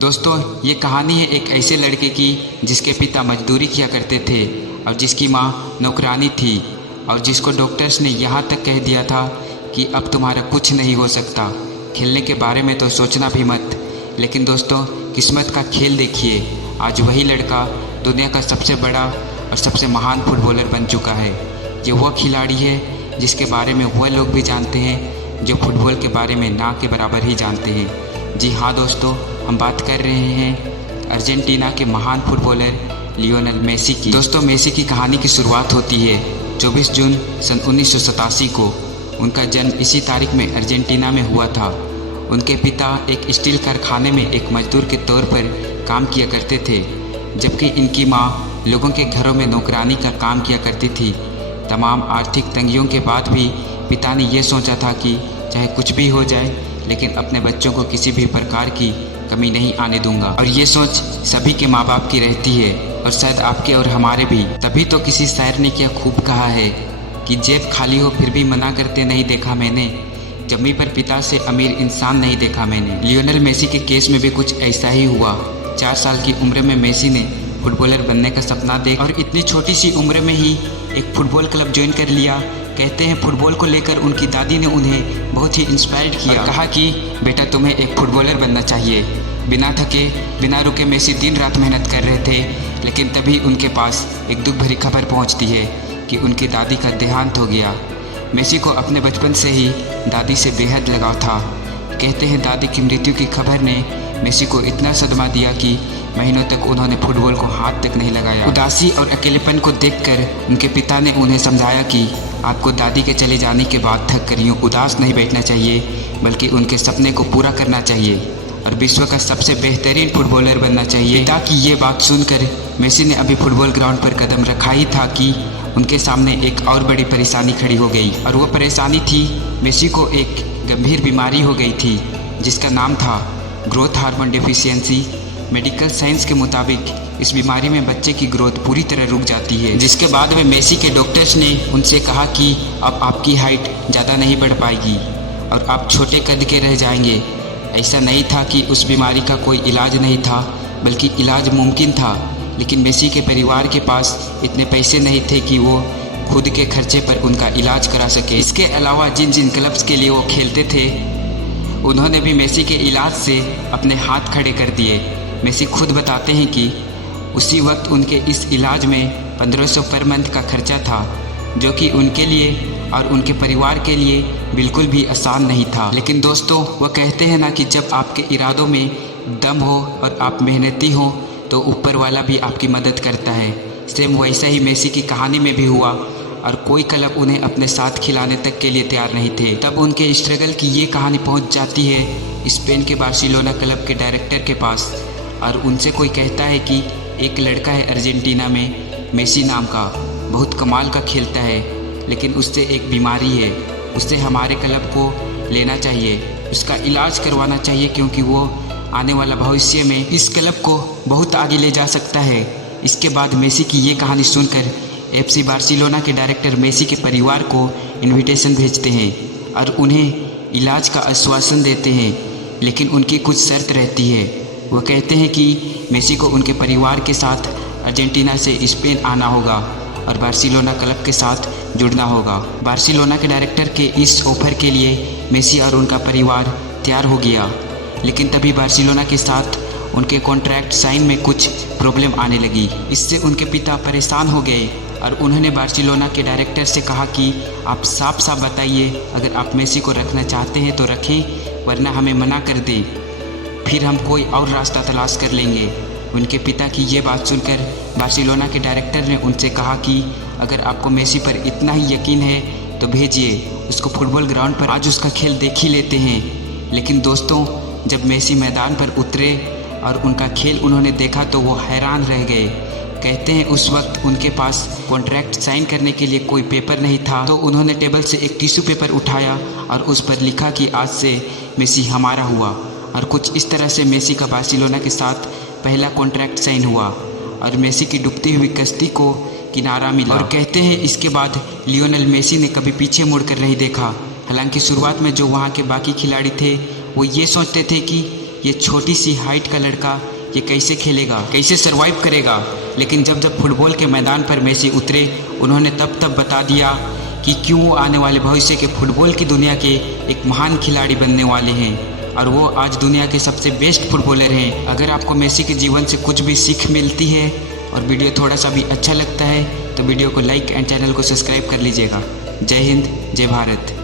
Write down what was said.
दोस्तों, ये कहानी है एक ऐसे लड़के की जिसके पिता मजदूरी किया करते थे और जिसकी माँ नौकरानी थी और जिसको डॉक्टर्स ने यहाँ तक कह दिया था कि अब तुम्हारा कुछ नहीं हो सकता, खेलने के बारे में तो सोचना भी मत। लेकिन दोस्तों, किस्मत का खेल देखिए, आज वही लड़का दुनिया का सबसे बड़ा और सबसे महान फुटबॉलर बन चुका है। ये वह खिलाड़ी है जिसके बारे में वह लोग भी जानते हैं जो फुटबॉल के बारे में ना के बराबर ही जानते हैं। जी हाँ दोस्तों, हम बात कर रहे हैं अर्जेंटीना के महान फुटबॉलर लियोनेल मेसी की। दोस्तों, मेसी की कहानी की शुरुआत होती है 24 जून सन 1987 को। उनका जन्म इसी तारीख में अर्जेंटीना में हुआ था। उनके पिता एक स्टील कारखाने में एक मजदूर के तौर पर काम किया करते थे, जबकि इनकी माँ लोगों के घरों में नौकरानी का काम किया करती थी। तमाम आर्थिक तंगियों के बाद भी पिता ने यह सोचा था कि चाहे कुछ भी हो जाए, लेकिन अपने बच्चों को किसी भी प्रकार की कमी नहीं आने दूंगा। और ये सोच सभी के माँ बाप की रहती है, और शायद आपके और हमारे भी। तभी तो किसी शायर ने क्या खूब कहा है कि जेब खाली हो फिर भी मना करते नहीं देखा मैंने, जमी पर पिता से अमीर इंसान नहीं देखा मैंने। लियोनेल मेसी के केस में भी कुछ ऐसा ही हुआ। 4 साल की उम्र में मेसी ने फुटबॉलर बनने का सपना देखा और इतनी छोटी सी उम्र में ही एक फुटबॉल क्लब ज्वाइन कर लिया। कहते हैं फुटबॉल को लेकर उनकी दादी ने उन्हें बहुत ही इंस्पायर्ड किया, कहा कि बेटा तुम्हें एक फुटबॉलर बनना चाहिए। बिना थके बिना रुके मेसी दिन रात मेहनत कर रहे थे, लेकिन तभी उनके पास एक दुख भरी खबर पहुंचती है कि उनकी दादी का देहांत हो गया। मेसी को अपने बचपन से ही दादी से बेहद लगाव था। कहते हैं दादी की मृत्यु की खबर ने मेसी को इतना सदमा दिया कि महीनों तक उन्होंने फुटबॉल को हाथ तक नहीं लगाया। उदासी और अकेलेपन को देखकर उनके पिता ने उन्हें समझाया कि आपको दादी के चले जाने के बाद थक कर यूँ उदास नहीं बैठना चाहिए, बल्कि उनके सपने को पूरा करना चाहिए और विश्व का सबसे बेहतरीन फुटबॉलर बनना चाहिए। पिता की ये बात सुनकर मेसी ने अभी फुटबॉल ग्राउंड पर कदम रखा ही था कि उनके सामने एक और बड़ी परेशानी खड़ी हो गई। और वो परेशानी थी, मेसी को एक गंभीर बीमारी हो गई थी जिसका नाम था growth hormone deficiency. Medical science के मुताबिक इस बीमारी में बच्चे की ग्रोथ पूरी तरह रुक जाती है, जिसके बाद में मेसी के डॉक्टर्स ने उनसे कहा कि अब आपकी हाइट ज़्यादा नहीं बढ़ पाएगी और आप छोटे कद के रह जाएंगे। ऐसा नहीं था कि उस बीमारी का कोई इलाज नहीं था, बल्कि इलाज मुमकिन था, लेकिन मेसी के परिवार के पास इतने पैसे नहीं थे कि वो खुद के खर्चे पर उनका इलाज करा सके। इसके अलावा जिन जिन क्लब्स के लिए वो खेलते थे, उन्होंने भी मेसी के इलाज से अपने हाथ खड़े कर दिए। मेसी खुद बताते हैं कि उसी वक्त उनके इस इलाज में 1500 पर मंथ का खर्चा था, जो कि उनके लिए और उनके परिवार के लिए बिल्कुल भी आसान नहीं था। लेकिन दोस्तों, वह कहते हैं ना कि जब आपके इरादों में दम हो और आप मेहनती हो तो ऊपर वाला भी आपकी मदद करता है। सेम वैसा ही मेसी की कहानी में भी हुआ और कोई क्लब उन्हें अपने साथ खिलाने तक के लिए तैयार नहीं थे। तब उनके स्ट्रगल की ये कहानी पहुंच जाती है स्पेन के बार्सिलोना क्लब के डायरेक्टर के पास, और उनसे कोई कहता है कि एक लड़का है अर्जेंटीना में मेसी नाम का, बहुत कमाल का खेलता है, लेकिन उससे एक बीमारी है, उससे हमारे क्लब को लेना चाहिए, उसका इलाज करवाना चाहिए, क्योंकि वो आने वाला भविष्य में इस क्लब को बहुत आगे ले जा सकता है। इसके बाद मेसी की ये कहानी सुनकर एफसी बार्सिलोना के डायरेक्टर मेसी के परिवार को इनविटेशन भेजते हैं और उन्हें इलाज का आश्वासन देते हैं, लेकिन उनकी कुछ शर्त रहती है। वह कहते हैं कि मेसी को उनके परिवार के साथ अर्जेंटीना से स्पेन आना होगा और बार्सिलोना क्लब के साथ जुड़ना होगा। बार्सिलोना के डायरेक्टर के इस ऑफर के लिए मेसी और उनका परिवार तैयार हो गया, लेकिन तभी बार्सिलोना के साथ उनके कॉन्ट्रैक्ट साइन में कुछ प्रॉब्लम आने लगी। इससे उनके पिता परेशान हो गए और उन्होंने बार्सिलोना के डायरेक्टर से कहा कि आप साफ साफ बताइए, अगर आप मेसी को रखना चाहते हैं तो रखें, वरना हमें मना कर दें, फिर हम कोई और रास्ता तलाश कर लेंगे। उनके पिता की ये बात सुनकर बार्सिलोना के डायरेक्टर ने उनसे कहा कि अगर आपको मेसी पर इतना ही यकीन है तो भेजिए उसको फुटबॉल ग्राउंड पर, आज उसका खेल देख ही लेते हैं। लेकिन दोस्तों, जब मेसी मैदान पर उतरे और उनका खेल उन्होंने देखा तो वो हैरान रह गए। कहते हैं उस वक्त उनके पास कॉन्ट्रैक्ट साइन करने के लिए कोई पेपर नहीं था, तो उन्होंने टेबल से एक टिश्यू पेपर उठाया और उस पर लिखा कि आज से मेसी हमारा हुआ। और कुछ इस तरह से मेसी का बार्सिलोना के साथ पहला कॉन्ट्रैक्ट साइन हुआ और मेसी की डूबती हुई कश्ती को किनारा मिला। और कहते हैं इसके बाद लियोनेल मेसी ने कभी पीछे मुड़कर नहीं देखा। हालांकि शुरुआत में जो वहाँ के बाकी खिलाड़ी थे वो ये सोचते थे कि ये छोटी सी हाइट का लड़का ये कैसे खेलेगा, कैसे सरवाइव करेगा। लेकिन जब फुटबॉल के मैदान पर मेसी उतरे, उन्होंने तब बता दिया कि क्यों वो आने वाले भविष्य के फुटबॉल की दुनिया के एक महान खिलाड़ी बनने वाले हैं और वो आज दुनिया के सबसे बेस्ट फुटबॉलर हैं। अगर आपको मेसी के जीवन से कुछ भी सीख मिलती है और वीडियो थोड़ा सा भी अच्छा लगता है तो वीडियो को लाइक एंड चैनल को सब्सक्राइब कर लीजिएगा। जय हिंद, जय भारत।